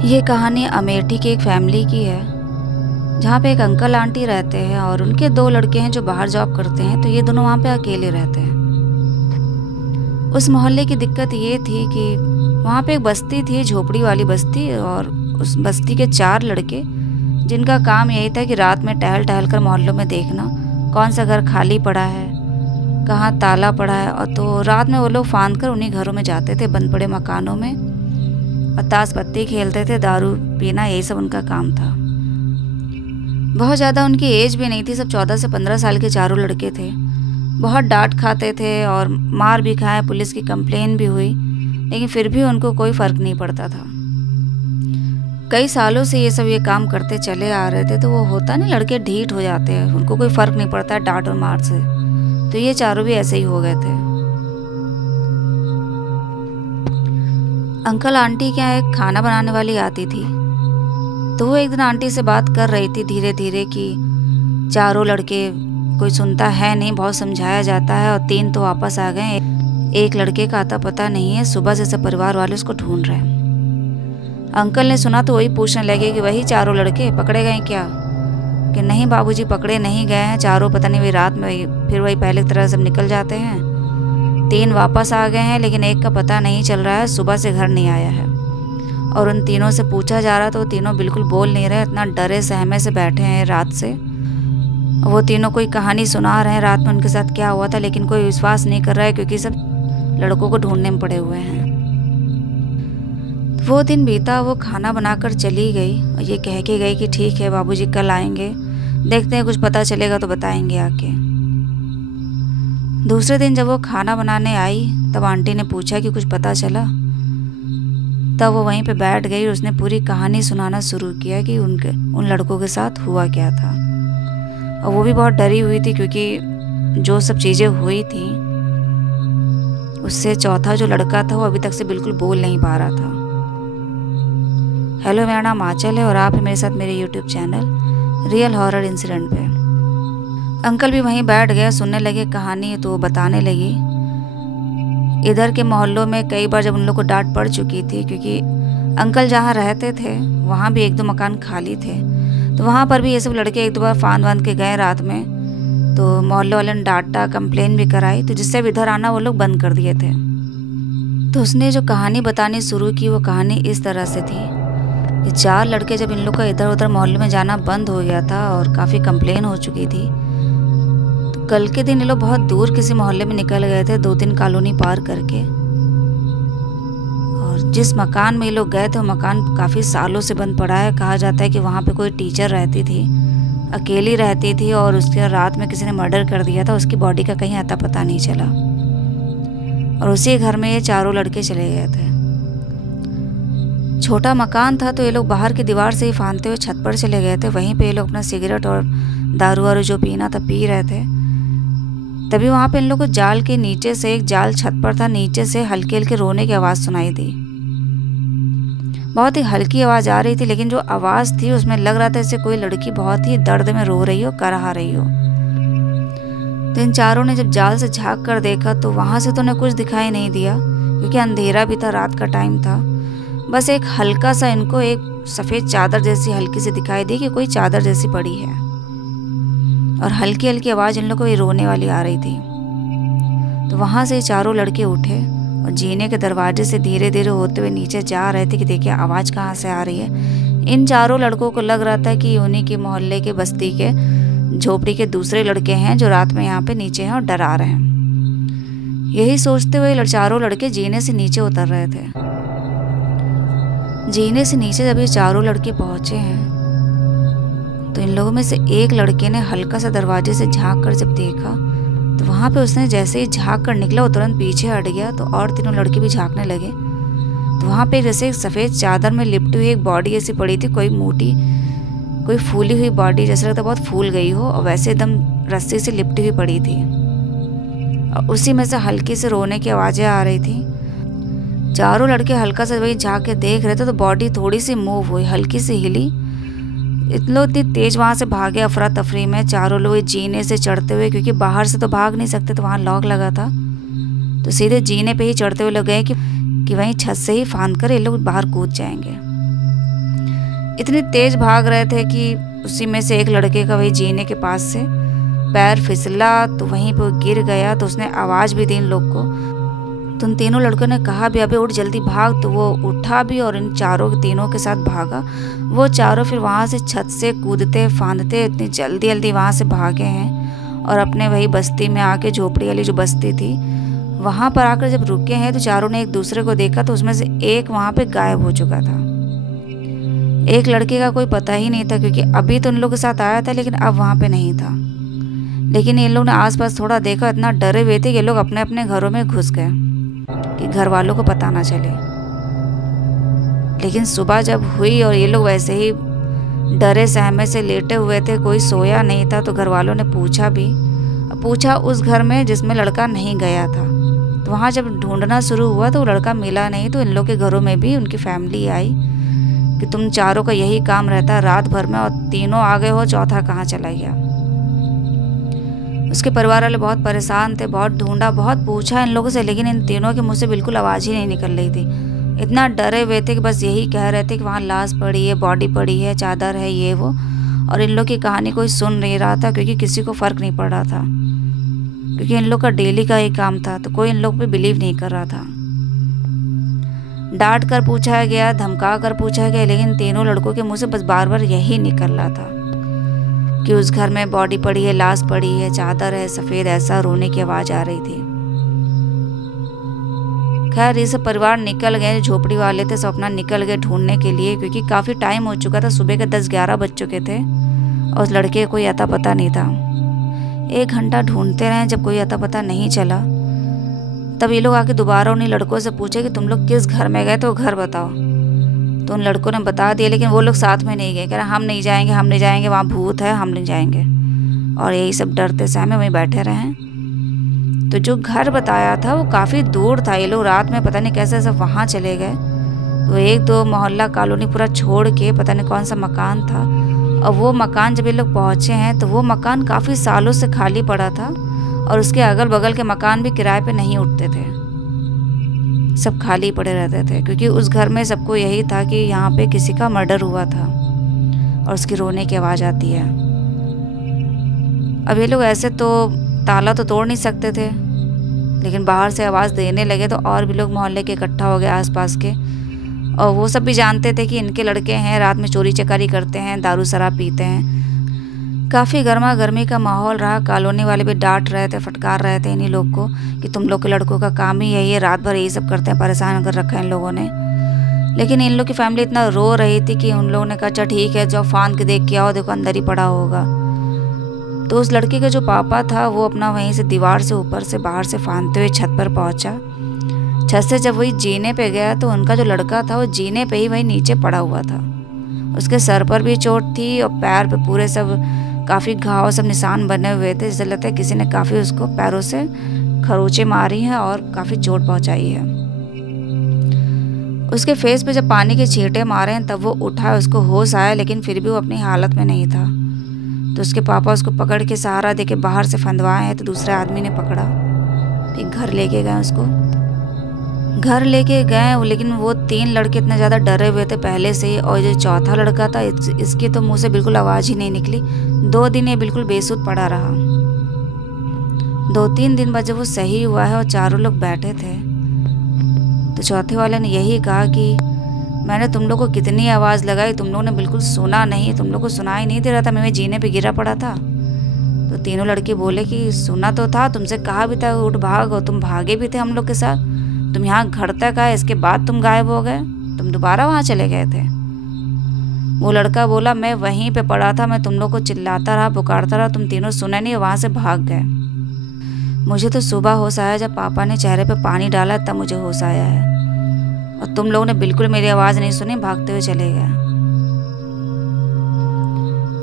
ये कहानी अमेठी की एक फैमिली की है, जहाँ पे एक अंकल आंटी रहते हैं और उनके 2 लड़के हैं जो बाहर जॉब करते हैं, तो ये दोनों वहाँ पे अकेले रहते हैं। उस मोहल्ले की दिक्कत ये थी कि वहाँ पे एक बस्ती थी, झोपड़ी वाली बस्ती, और उस बस्ती के 4 लड़के, जिनका काम यही था कि रात में टहल टहल कर मोहल्लों में देखना कौन सा घर खाली पड़ा है, कहाँ ताला पड़ा है, और तो रात में वो लोग फांद कर उन्हीं घरों में जाते थे, बंद पड़े मकानों में, और ताश पत्ती खेलते थे, दारू पीना, यही सब उनका काम था। बहुत ज़्यादा उनकी एज भी नहीं थी, सब 14 से 15 साल के चारों लड़के थे। बहुत डांट खाते थे और मार भी खाए, पुलिस की कंप्लेन भी हुई, लेकिन फिर भी उनको कोई फ़र्क नहीं पड़ता था। कई सालों से ये काम करते चले आ रहे थे, तो वो होता नहीं, लड़के ढीठ हो जाते हैं, उनको कोई फ़र्क नहीं पड़ता डांट और मार से। तो ये चारों भी ऐसे ही हो गए थे। अंकल आंटी के यहाँ एक खाना बनाने वाली आती थी, तो वो एक दिन आंटी से बात कर रही थी धीरे धीरे कि चारों लड़के, कोई सुनता है नहीं, बहुत समझाया जाता है, और 3 तो वापस आ गए, एक लड़के का आता पता नहीं है, सुबह से सब परिवार वाले उसको ढूंढ रहे हैं। अंकल ने सुना तो वही पूछने लगे कि वही चारों लड़के पकड़े गए क्या? कि नहीं बाबूजी, पकड़े नहीं गए हैं, चारों पता नहीं वही रात में फिर वही पहले की तरह सब निकल जाते हैं। 3 वापस आ गए हैं, लेकिन एक का पता नहीं चल रहा है, सुबह से घर नहीं आया है। और उन तीनों से पूछा जा रहा तो वो तीनों बिल्कुल बोल नहीं रहे, इतना डरे सहमे से बैठे हैं रात से। वो तीनों कोई कहानी सुना रहे हैं रात में उनके साथ क्या हुआ था, लेकिन कोई विश्वास नहीं कर रहा है, क्योंकि सब लड़कों को ढूंढने में पड़े हुए हैं। वो दिन बीता, वो खाना बनाकर चली गई और ये कह के गई कि ठीक है बाबूजी, कल आएंगे, देखते हैं कुछ पता चलेगा तो बताएंगे आके। दूसरे दिन जब वो खाना बनाने आई, तब आंटी ने पूछा कि कुछ पता चला। तब वो वहीं पे बैठ गई और उसने पूरी कहानी सुनाना शुरू किया कि उन लड़कों के साथ हुआ क्या था। और वो भी बहुत डरी हुई थी, क्योंकि जो सब चीज़ें हुई थी उससे चौथा जो लड़का था वो अभी तक से बिल्कुल बोल नहीं पा रहा था। हेलो, मेरा नाम आंचल है और आप हैं मेरे साथ मेरे YouTube channel real horror incident पे। अंकल भी वहीं बैठ गए, सुनने लगे कहानी, तो बताने लगी। इधर के मोहल्लों में कई बार जब उन लोग को डांट पड़ चुकी थी, क्योंकि अंकल जहाँ रहते थे वहाँ भी 1-2 मकान खाली थे, तो वहाँ पर भी ये सब लड़के 1-2 बार फांद के गए रात में, तो मोहल्ले वाले ने डांटा, कंप्लेन भी कराई, तो जिससे भी इधर आना वो लोग बंद कर दिए थे। तो उसने जो कहानी बतानी शुरू की, वो कहानी इस तरह से थी कि 4 लड़के, जब इन लोग का इधर उधर मोहल्ले में जाना बंद हो गया था और काफ़ी कंप्लेन हो चुकी थी, तो कल के दिन ये लोग बहुत दूर किसी मोहल्ले में निकल गए थे, 2-3 कॉलोनी पार करके। और जिस मकान में ये लोग गए थे वो मकान काफ़ी सालों से बंद पड़ा है। कहा जाता है कि वहाँ पे कोई टीचर रहती थी, अकेली रहती थी, और उसके रात में किसी ने मर्डर कर दिया था, उसकी बॉडी का कहीं अता पता नहीं चला, और उसी घर में ये चारों लड़के चले गए थे। छोटा मकान था, तो ये लोग बाहर की दीवार से ही फांदते हुए छत पर चले गए थे। वहीं पे ये लोग अपना सिगरेट और दारू वारू जो पीना था पी रहे थे। तभी वहाँ पे इन लोग को जाल के नीचे से, एक जाल छत पर था, नीचे से हल्के हल्के रोने की आवाज़ सुनाई दी। बहुत ही हल्की आवाज़ आ रही थी, लेकिन जो आवाज़ थी उसमें लग रहा था जैसे कोई लड़की बहुत ही दर्द में रो रही हो, कराह रही हो। तो इन चारों ने जब जाल से झाँक कर देखा तो वहाँ से तो उन्हें कुछ दिखाई नहीं दिया, क्योंकि अंधेरा भी था, रात का टाइम था। बस एक हल्का सा इनको एक सफ़ेद चादर जैसी हल्की सी दिखाई दी, कि कोई चादर जैसी पड़ी है, और हल्की हल्की आवाज़ इन लोगों को रोने वाली आ रही थी। तो वहाँ से चारों लड़के उठे और जीने के दरवाजे से धीरे धीरे होते हुए नीचे जा रहे थे कि देखिए आवाज़ कहाँ से आ रही है। इन चारों लड़कों को लग रहा था कि उन्हीं के मोहल्ले के, बस्ती के, झोपड़ी के दूसरे लड़के हैं जो रात में यहाँ पे नीचे हैं और डरा रहे हैं। यही सोचते हुए चारों लड़के जीने से नीचे उतर रहे थे। जीने से नीचे जब ये चारों लड़के पहुँचे हैं, तो इन लोगों में से एक लड़के ने हल्का सा दरवाजे से झाँक कर जब देखा, तो वहाँ पे उसने जैसे ही झाँक कर निकला, वो तुरंत पीछे हट गया। तो और तीनों लड़के भी झाँकने लगे, तो वहाँ पे जैसे एक सफ़ेद चादर में लिपटी हुई एक बॉडी ऐसी पड़ी थी, कोई मोटी, कोई फूली हुई बॉडी, जैसे लगता बहुत फूल गई हो, और वैसे एकदम रस्सी से लिपटी हुई पड़ी थी, और उसी में से हल्की से रोने की आवाज़ें आ रही थी। चारों लड़के हल्का सा वही झाँक के देख रहे थे, तो बॉडी थोड़ी सी मूव हुई, हल्की सी हिली। इतनी तेज वहाँ से भागे अफरा तफरी में चारों लोग जीने से चढ़ते हुए, क्योंकि बाहर से तो भाग नहीं सकते, तो वहाँ लॉक लगा था, तो सीधे जीने पे ही चढ़ते हुए लोग गए कि वहीं छत से ही फांद कर ये लोग बाहर कूद जाएंगे। इतनी तेज भाग रहे थे कि उसी में से एक लड़के का वही जीने के पास से पैर फिसला तो वहीं पर गिर गया। तो उसने आवाज़ भी दी इन लोग को। तो उन तीनों लड़कों ने कहा भी अबे उठ जल्दी भाग। तो वो उठा भी और इन तीनों के साथ भागा। वो चारों फिर वहाँ से छत से कूदते फांदते इतनी जल्दी जल्दी वहाँ से भागे हैं और अपने वही बस्ती में आके, झोपड़ी वाली जो बस्ती थी वहाँ पर आकर जब रुके हैं तो चारों ने एक दूसरे को देखा तो उसमें से एक वहाँ पे गायब हो चुका था। एक लड़के का कोई पता ही नहीं था क्योंकि अभी तो इन लोगों के साथ आया था लेकिन अब वहाँ पे नहीं था। लेकिन इन लोगों ने आसपास थोड़ा देखा, इतना डरे हुए थे कि ये लोग अपने अपने घरों में घुस गए कि घर वालों को पता ना चले। लेकिन सुबह जब हुई और ये लोग वैसे ही डरे सहमे से लेटे हुए थे, कोई सोया नहीं था, तो घर वालों ने पूछा उस घर में जिसमें लड़का नहीं गया था। तो वहाँ जब ढूंढना शुरू हुआ तो वो लड़का मिला नहीं। तो इन लोग के घरों में भी उनकी फैमिली आई कि तुम चारों का यही काम रहता है रात भर में और तीनों आ गए हो, चौथा कहाँ चला गया। उसके परिवार वाले बहुत परेशान थे, बहुत ढूंढा, बहुत पूछा इन लोगों से, लेकिन इन तीनों के मुंह से बिल्कुल आवाज़ ही नहीं निकल रही थी। इतना डरे हुए थे कि बस यही कह रहे थे कि वहाँ लाश पड़ी है, बॉडी पड़ी है, चादर है, ये वो। और इन लोग की कहानी कोई सुन नहीं रहा था क्योंकि किसी को फ़र्क नहीं पड़ रहा था, क्योंकि इन लोग का डेली का ही काम था। तो कोई इन लोग पे बिलीव नहीं कर रहा था। डांट कर पूछा गया, धमका कर पूछा गया, लेकिन तीनों लड़कों के मुंह से बस बार बार यही निकल रहा था कि उस घर में बॉडी पड़ी है, लाश पड़ी है, चादर है सफ़ेद, ऐसा रोने की आवाज़ आ रही थी। खैर ये सब परिवार निकल गए, झोपड़ी वाले थे सब अपना निकल गए ढूंढने के लिए, क्योंकि काफ़ी टाइम हो चुका था, सुबह के 10-11 बज चुके थे और उस लड़के का कोई अता पता नहीं था। 1 घंटा ढूंढते रहे, जब कोई अता पता नहीं चला तब ये लोग आके दोबारा उन्हीं लड़कों से पूछे कि तुम लोग किस घर में गए, तो घर बताओ। तो उन लड़कों ने बता दिया, लेकिन वो लोग साथ में नहीं गए। कह रहे हम नहीं जाएंगे, वहाँ भूत है, हम नहीं जाएंगे। और यही सब डरते सहमे वहीं बैठे रहे। तो जो घर बताया था वो काफ़ी दूर था। ये लोग रात में पता नहीं कैसे सब वहाँ चले गए। तो 1-2 मोहल्ला कॉलोनी पूरा छोड़ के पता नहीं कौन सा मकान था, और वो मकान जब ये लोग पहुँचे हैं तो वो मकान काफ़ी सालों से खाली पड़ा था और उसके अगल बगल के मकान भी किराए पे नहीं उठते थे, सब खाली पड़े रहते थे, क्योंकि उस घर में सबको यही था कि यहाँ पे किसी का मर्डर हुआ था और उसकी रोने की आवाज़ आती है। अब ये लोग ऐसे तो ताला तो तोड़ नहीं सकते थे, लेकिन बाहर से आवाज़ देने लगे तो और भी लोग मोहल्ले के इकट्ठा हो गए आसपास के, और वो सब भी जानते थे कि इनके लड़के हैं, रात में चोरी चकारी करते हैं, दारू शराब पीते हैं। काफ़ी गर्मा गर्मी का माहौल रहा। कॉलोनी वाले भी डांट रहे थे, फटकार रहे थे इन्हीं लोग को कि तुम लोग के लड़कों का काम ही यही है, रात भर यही सब करते हैं, परेशान कर रखा है इन लोगों ने। लेकिन इन लोग की फैमिली इतना रो रही थी कि उन लोगों ने कहा अच्छा ठीक है, जाओ फांद के देख के आओ, देखो अंदर ही पड़ा होगा। तो उस लड़के का जो पापा था वो अपना वहीं से दीवार से ऊपर से बाहर से फांदते हुए छत पर पहुंचा। छत से जब वही जीने पे गया तो उनका जो लड़का था वो जीने पे ही वही नीचे पड़ा हुआ था। उसके सर पर भी चोट थी और पैर पे पूरे सब काफ़ी घाव, सब निशान बने हुए थे, जैसे लगता है किसी ने काफ़ी उसको पैरों से खरोंचे मारी हैं और काफ़ी चोट पहुंचाई है। उसके फेस पे जब पानी के छींटे मारे हैं तब वो उठा, उसको होश आया, लेकिन फिर भी वो अपनी हालत में नहीं था। तो उसके पापा उसको पकड़ के सहारा देके बाहर से फंदवाए हैं, तो दूसरे आदमी ने पकड़ा, फिर घर लेके गए उसको। घर लेके गए, लेकिन वो 3 लड़के इतने ज़्यादा डरे हुए थे पहले से ही, और जो चौथा लड़का था इसकी तो मुंह से बिल्कुल आवाज़ ही नहीं निकली। 2 दिन ये बिल्कुल बेसुध पड़ा रहा। 2-3 दिन बाद जब वो सही हुआ है और चारों लोग बैठे थे तो चौथे वाले ने यही कहा कि मैंने तुम लोग को कितनी आवाज़ लगाई, तुम लोगों ने बिल्कुल सुना नहीं, तुम लोग को सुनाई नहीं दे रहा था, मैं जीने पे गिरा पड़ा था। तो तीनों लड़के बोले कि सुना तो था, तुमसे कहा भी था उठ भाग, और तुम भागे भी थे हम लोग के साथ, तुम यहाँ घर तक आए, इसके बाद तुम गायब हो गए, तुम दोबारा वहाँ चले गए थे। वो लड़का बोला मैं वहीं पे पड़ा था, मैं तुम लोग को चिल्लाता रहा, पुकारता रहा, तुम तीनों सुने नहीं, वहाँ से भाग गए। मुझे तो सुबह होश आया जब पापा ने चेहरे पे पानी डाला, तब मुझे होश आया है, और तुम लोगों ने बिल्कुल मेरी आवाज़ नहीं सुनी, भागते हुए चले गए।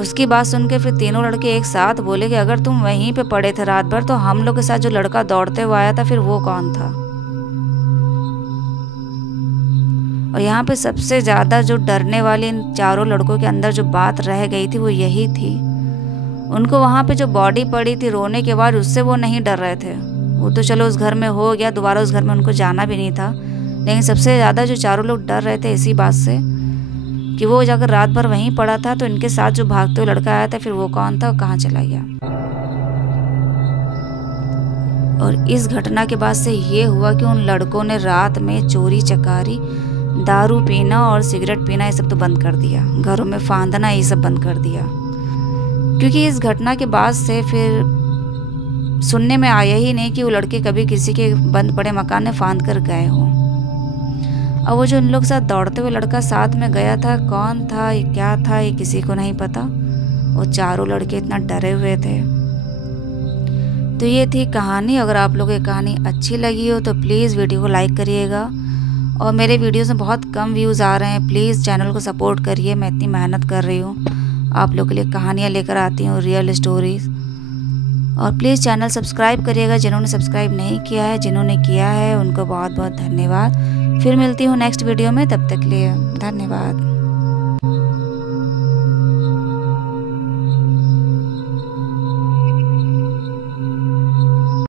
उसकी बात सुन के फिर तीनों लड़के एक साथ बोले कि अगर तुम वहीं पे पड़े थे रात भर तो हम लोग के साथ जो लड़का दौड़ते हुए आया था फिर वो कौन था। और यहाँ पे सबसे ज़्यादा जो डरने वाली इन चारों लड़कों के अंदर जो बात रह गई थी वो यही थी, उनको वहाँ पे जो बॉडी पड़ी थी रोने के बाद उससे वो नहीं डर रहे थे। वो तो चलो उस घर में हो गया, दोबारा उस घर में उनको जाना भी नहीं था, लेकिन सबसे ज़्यादा जो चारों लोग डर रहे थे इसी बात से कि वो जाकर रात भर वहीं पड़ा था, तो इनके साथ जो भागते हुए लड़का आया था फिर वो कौन था और कहाँ चला गया। और इस घटना के बाद से ये हुआ कि उन लड़कों ने रात में चोरी चकारी, दारू पीना और सिगरेट पीना ये सब तो बंद कर दिया, घरों में फांदना ये सब बंद कर दिया। क्योंकि इस घटना के बाद से फिर सुनने में आया ही नहीं कि वो लड़के कभी किसी के बंद पड़े मकान में फांद कर गए हों। अब वो जो इन लोग साथ दौड़ते हुए लड़का साथ में गया था, कौन था, ये क्या था, ये किसी को नहीं पता। वो चारों लड़के इतना डरे हुए थे। तो ये थी कहानी। अगर आप लोगों को कहानी अच्छी लगी हो तो प्लीज़ वीडियो को लाइक करिएगा। और मेरे वीडियोस में बहुत कम व्यूज़ आ रहे हैं, प्लीज़ चैनल को सपोर्ट करिए। मैं इतनी मेहनत कर रही हूँ, आप लोगों के लिए कहानियाँ लेकर आती हूँ, रियल स्टोरीज़। और प्लीज़ चैनल सब्सक्राइब करिएगा जिन्होंने सब्सक्राइब नहीं किया है। जिन्होंने किया है उनको बहुत बहुत धन्यवाद। फिर मिलती हूँ नेक्स्ट वीडियो में, तब तक के लिए धन्यवाद।